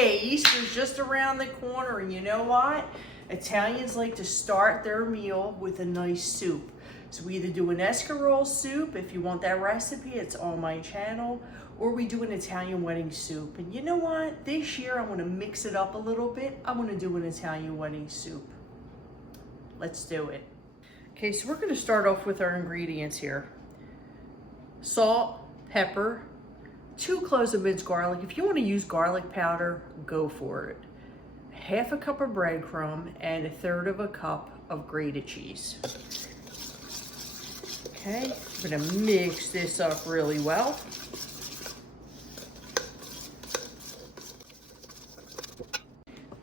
Hey, Easter's just around the corner, and you know what? Italians like to start their meal with a nice soup. So we either do an escarole soup, if you want that recipe, it's on my channel, or we do an Italian wedding soup. And you know what? This year I want to mix it up a little bit. I want to do an Italian wedding soup. Let's do it. Okay, so we're going to start off with our ingredients here. Salt, pepper, 2 cloves of minced garlic. If you want to use garlic powder, go for it. Half a cup of breadcrumb and 1/3 cup of grated cheese. Okay, I'm gonna mix this up really well.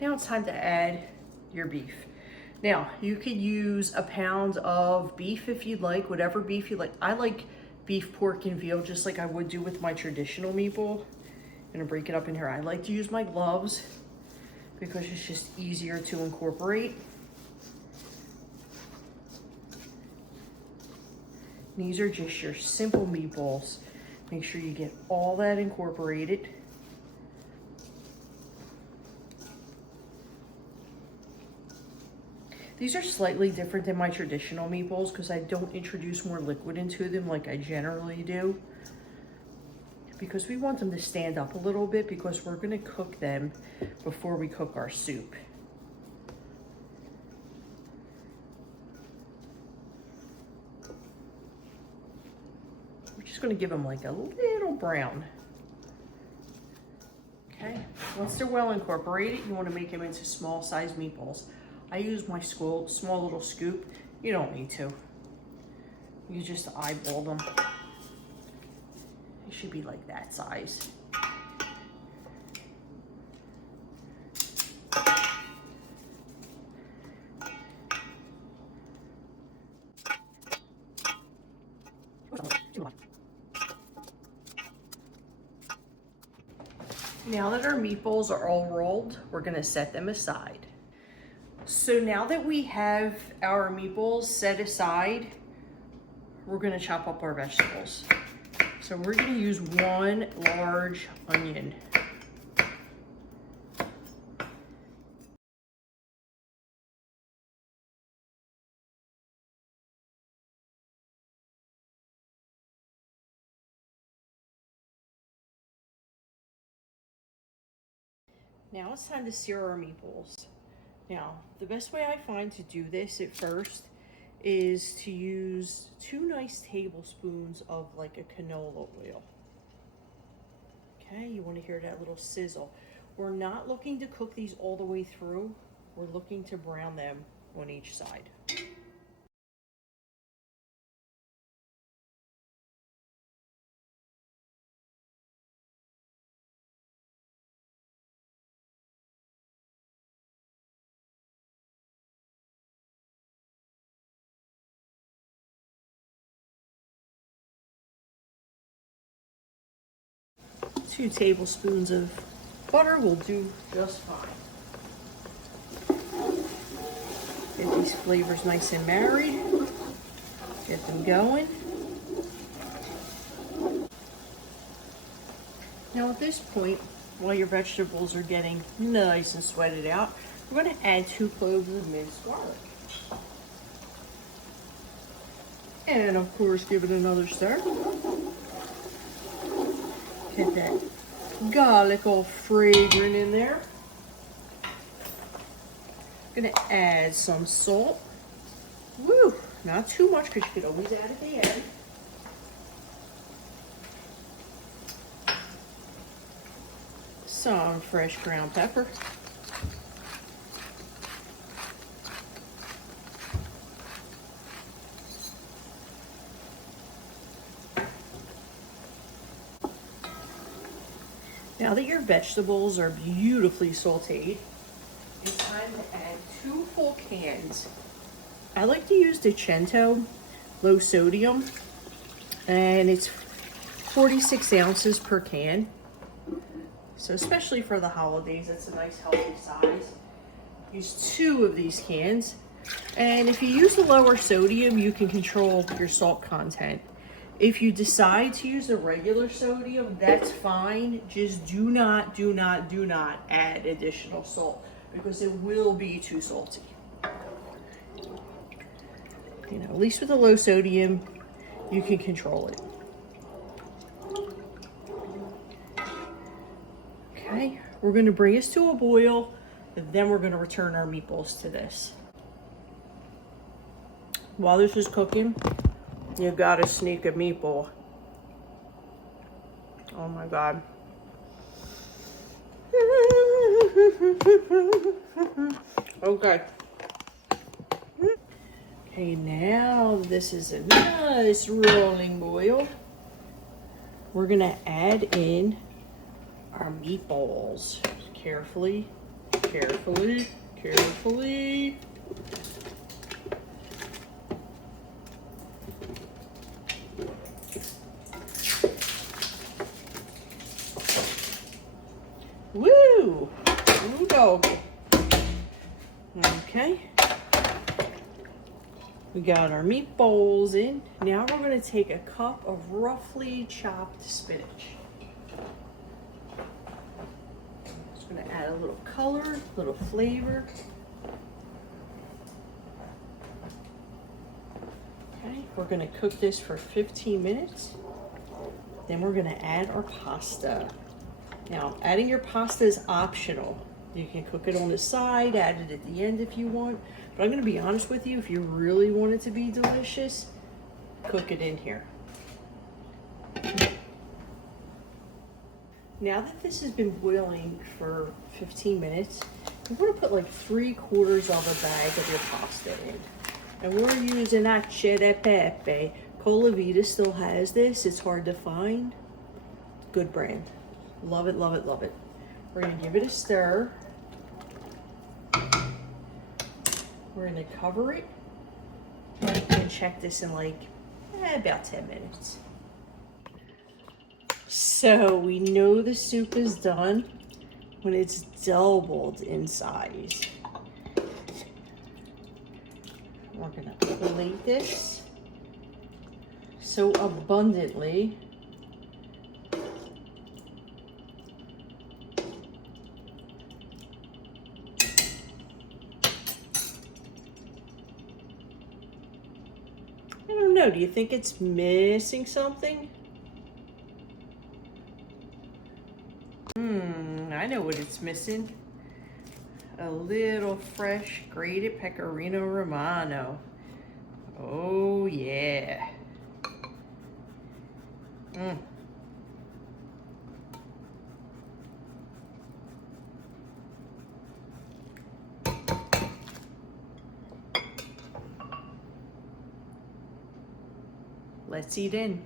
Now it's time to add your beef. Now, you could use a pound of beef if you'd like, whatever beef you like. I like beef, pork, and veal, just like I would do with my traditional meatball. I'm gonna break it up in here. I like to use my gloves because it's just easier to incorporate. These are just your simple meatballs. Make sure you get all that incorporated. These are slightly different than my traditional meatballs because I don't introduce more liquid into them like I generally do, because we want them to stand up a little bit because we're going to cook them before we cook our soup. We're just going to give them like a little brown. Okay, once they're well incorporated, you want to make them into small size meatballs. I use my small little scoop. You don't need to. You just eyeball them. It should be like that size. Now that our meatballs are all rolled, we're gonna set them aside. So now that we have our meatballs set aside, we're gonna chop up our vegetables. So we're gonna use 1 large onion. Now it's time to sear our meatballs. Now, the best way I find to do this at first is to use 2 nice tablespoons of like a canola oil. Okay, you want to hear that little sizzle. We're not looking to cook these all the way through. We're looking to brown them on each side. Two tablespoons of butter will do just fine. Get these flavors nice and married. Get them going. Now at this point, while your vegetables are getting nice and sweated out, we're going to add 2 cloves of minced garlic. And of course, give it another stir. Get that garlic all fragrant in there. Gonna add some salt. Woo! Not too much because you could always add at the end. Some fresh ground pepper. Now that your vegetables are beautifully sauteed, it's time to add 2 full cans. I like to use Decento low sodium, and it's 46 ounces per can. So especially for the holidays, it's a nice healthy size. Use 2 of these cans. And if you use the lower sodium, you can control your salt content. If you decide to use the regular sodium, that's fine. Just do not add additional salt because it will be too salty. You know, at least with the low sodium, you can control it. Okay, we're gonna bring this to a boil, and then we're gonna return our meatballs to this. While this is cooking, you gotta sneak a meatball. Oh my God. Okay. Okay, now this is a nice rolling boil. We're gonna add in our meatballs. Carefully, carefully, carefully. Woo! Woo doggy. Okay. We got our meatballs in. Now we're going to take a cup of roughly chopped spinach. Just going to add a little color, a little flavor. Okay, we're going to cook this for 15 minutes. Then we're going to add our pasta. Now, adding your pasta is optional. You can cook it on the side, add it at the end if you want. But I'm gonna be honest with you, if you really want it to be delicious, cook it in here. Now that this has been boiling for 15 minutes, you wanna put like 3/4 of a bag of your pasta in. And we're using Acere Pepe. Colavita still has this, it's hard to find. Good brand. Love it, love it, love it. We're gonna give it a stir. We're gonna cover it and check this in like about 10 minutes. So we know the soup is done when it's doubled in size. We're gonna plate this so abundantly. I don't know, do you think it's missing something? I know what it's missing. A little fresh grated pecorino romano. Oh yeah. Let's eat in.